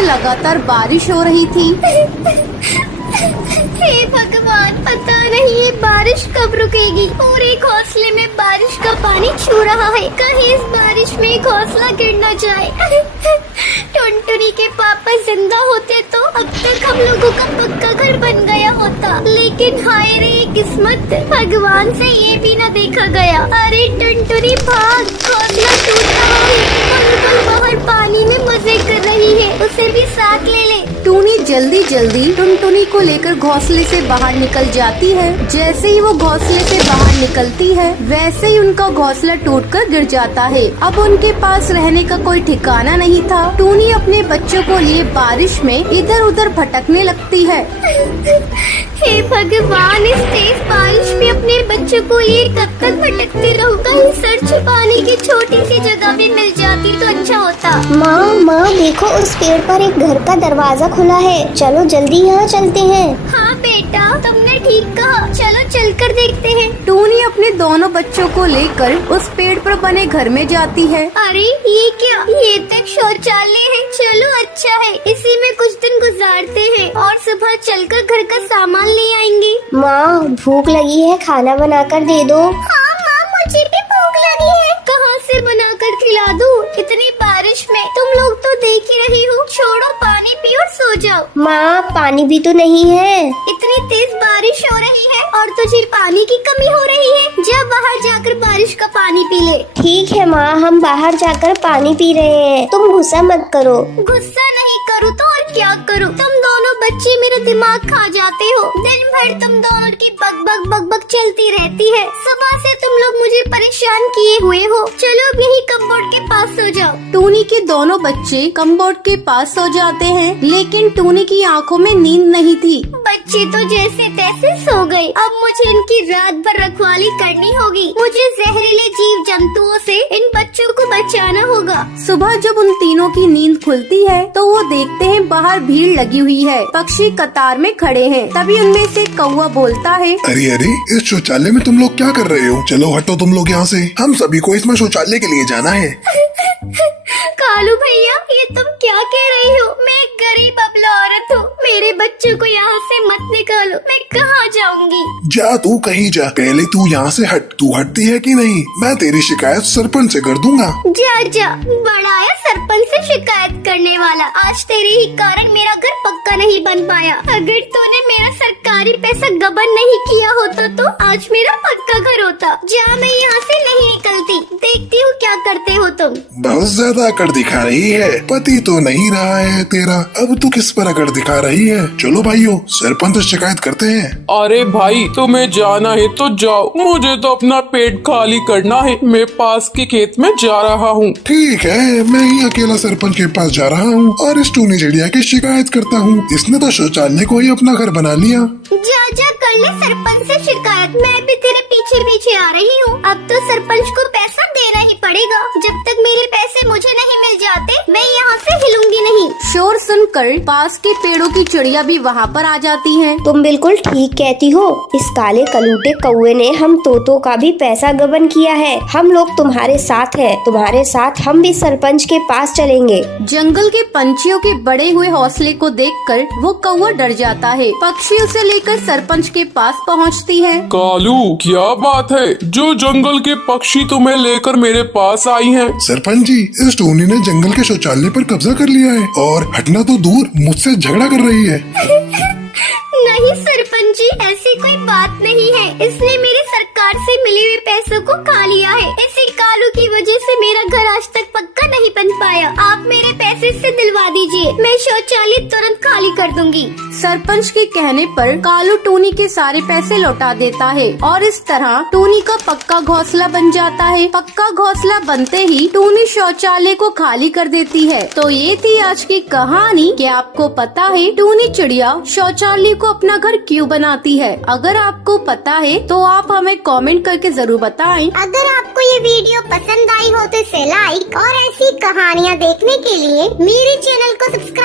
में लगातार बारिश हो रही थी। हे भगवान, पता नहीं ये बारिश कब रुकेगी। पूरे घोंसले में बारिश का पानी छू रहा है। कहीं इस बारिश में घोंसला गिर न जाए। टुनटुनी के पापा जिंदा होते तो अब तक हम लोगों का पक्का घर बन गया होता। लेकिन हाय रे किस्मत, भगवान से ये भी न देखा गया। अरे टुनटुनी भाग, घोंसला टूट रहा है। बुलबुल बाहर पानी में मजे कर रही है, उसे भी साथ ले ले। टूनी जल्दी जल्दी टुनटुनी को लेकर घोंसले से बाहर निकल जाती है। जैसे ही वो घोंसले से बाहर निकलती है वैसे ही उनका घोंसला टूटकर गिर जाता है। अब उनके पास रहने का कोई ठिकाना नहीं था। टूनी अपने बच्चों को लिए बारिश में इधर उधर भटकने लगती है। हे भगवान, इस तेज बारिश में अपने बच्चों को लिए कब तक भटकती रहूं? कहीं सर छुपाने की छोटी सी जगह भी मिल जाती तो अच्छा होता। माँ देखो, उस पेड़ पर एक घर का दरवाजा खुला है। चलो जल्दी यहाँ चलते हैं। हाँ बेटा, तुमने ठीक कहा, चलो चलकर देखते हैं। टूनी अपने दोनों बच्चों को लेकर उस पेड़ पर बने घर में जाती है। अरे ये क्या, ये तक शौचालय है। चलो अच्छा है, इसी में कुछ दिन गुजारते हैं और सुबह चलकर घर का सामान ले आएंगे। माँ भूख लगी है, खाना बनाकर दे दो। हाँ माँ, मुझे भी भूख लगी है। कहाँ से बनाकर खिला दूँ? इतनी बारिश में तुम लोग तो देख ही रही हो। छोड़ो, पानी पियो और सो जाओ। माँ पानी भी तो नहीं है। इतनी तेज बारिश हो रही है और तुझे पानी की कमी हो रही है। जा बाहर जाकर बारिश का पानी पी ले। ठीक है माँ, हम बाहर जाकर पानी पी रहे हैं, तुम गुस्सा मत करो। गुस्सा नहीं करूँ तो और क्या करूँ? तुम दोनों बच्चे मेरा दिमाग खा जाते हो। दिन भर तुम दोनों की बक बक चलती रहती है। सुबह से तुम लोग मुझे परेशान किए हुए हो। चलो अब यही कपबोर्ड के पास सो जाओ। टूनी के दोनों बच्चे कमबोर्ड के पास सो जाते हैं, लेकिन टूनी की आंखों में नींद नहीं थी। बच्चे तो जैसे तैसे सो गए। अब मुझे इनकी रात भर रखवाली करनी होगी। मुझे जहरीले जीव जंतुओं से इन बच्चों को बचाना होगा। सुबह जब उन तीनों की नींद खुलती है तो वो देखते हैं बाहर भीड़ लगी हुई है। पक्षी कतार में खड़े हैं। तभी उनमें से कौवा बोलता है, अरे इस शौचालय में तुम लोग क्या कर रहे हो? चलो हटो तुम लोग यहाँ से, हम सभी को इसमें शौचालय के लिए जाना है। कालू भैया, ये तुम क्या कह रही हो? मैं एक गरीब अबला औरत हूँ। मेरे बच्चों को यहाँ से मत निकालो। मैं कहाँ जाऊँगी? जा तू कहीं जा, पहले तू यहाँ से हट। तू हटती है कि नहीं? मैं तेरी शिकायत सरपंच से कर दूंगा। जा बड़ा आया सरपंच से शिकायत करने वाला। आज तेरे ही कारण मेरा घर पक्का नहीं बन पाया। अगर तूने मेरा सरकारी पैसा गबन नहीं किया होता तो आज मेरा पक्का घर होता। जा, मैं यहाँ से नहीं निकलती। देखती हूँ क्या करते हो तुम। बहुत ज्यादा अकड़ दिखा रही है। पति तो नहीं रहा है तेरा, अब तू किस पर अकड़ दिखा रही है? चलो भाइयों, सरपंच से शिकायत करते हैं। अरे भाई, तुम्हें जाना है तो जाओ, मुझे तो अपना पेट खाली करना है। मैं पास के खेत में जा रहा हूँ। ठीक है, मैं ही अकेला सरपंच के पास जा रहा हूँ और इस टूनी चिड़िया की शिकायत करता हूँ। इसने तो शौचालय को ही अपना घर बना लिया। जा कर ले सरपंच से शिकायत। मैं भी तेरे पीछे आ रही हूँ। अब तो सरपंच को पैसा देना ही पड़ेगा। जब तक मेरे पैसे मुझे नहीं मिल जाते मैं यहाँ से हिलूंगी नहीं। शोर सुनकर पास के पेड़ों की चिड़िया भी वहाँ पर आ जाती हैं। तुम बिल्कुल ठीक कहती हो। इस काले कलूटे कौवे ने हम तोतों का भी पैसा गबन किया है। हम लोग तुम्हारे साथ हैं। तुम्हारे साथ हम भी सरपंच के पास चलेंगे। जंगल के पंछियों के बड़े हुए हौसले को देखकर वो कौवा डर जाता है। पक्षी उसे लेकर सरपंच के पास पहुँचती है। कालू, क्या बात है? जो जंगल के पक्षी तुम्हें लेकर मेरे पास आई हैं। सरपंच जी, इस टूनी ने जंगल के शौचालय पर कब्जा कर लिया है और हटना तो दूर मुझसे झगड़ा कर रही है। नहीं सरपंच जी, ऐसी कोई बात नहीं है। इसने मेरे सरकार से मिले हुए पैसों को खा लिया है। इसी कालू की वजह से मेरा घर आज तक पक्का नहीं बन पाया। आप मेरे पैसे इससे दिलवा दीजिए, मैं शौचालय तुरंत खाली कर दूंगी। सरपंच के कहने पर कालू टूनी के सारे पैसे लौटा देता है और इस तरह टूनी का पक्का घोंसला बन जाता है। पक्का घोंसला बनते ही टूनी शौचालय को खाली कर देती है। तो ये थी आज की कहानी। क्या आपको पता है टूनी चिड़िया शौचालय को अपना घर क्यों बनाती है? अगर आपको पता है तो आप हमें कमेंट करके जरूर बताएं। अगर आपको ये वीडियो पसंद आई हो तो इसे लाइक और ऐसी कहानियाँ देखने के लिए मेरे चैनल को सब्सक्राइब